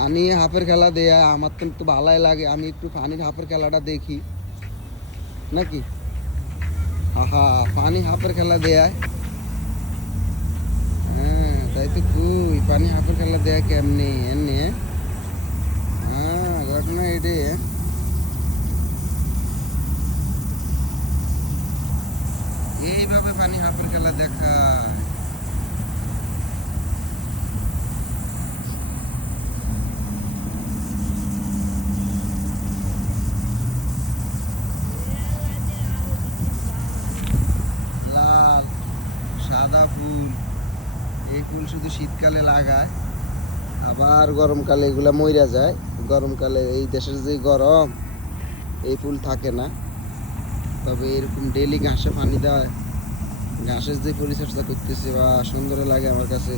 পানি হাফের খেলা দেয়া আমার তো একটু ভালোই লাগে, আমি একটু পানির হাফের খেলাটা দেখি নাকি। আহা, পানি হাফের খেলা দেয়া। হ্যাঁ তাই তো, কুই পানি হাফের খেলা দেয়া কেমনি এমনি। হ্যাঁ ঘটনা এটাই। এইভাবে পানি হাফের খেলা দেখা। লাল সাদা ফুল, এই ফুল শুধু শীতকালে লাগায়, আবার গরমকালে এগুলা মইরা যায়। গরমকালে এই দেশের যে গরম, এই ফুল থাকে না। তবে এরকম ডেইলি ঘাসে পানি দেওয়া, ঘাসের যে পরিচর্যা করতেছে বা সুন্দর লাগে আমার কাছে।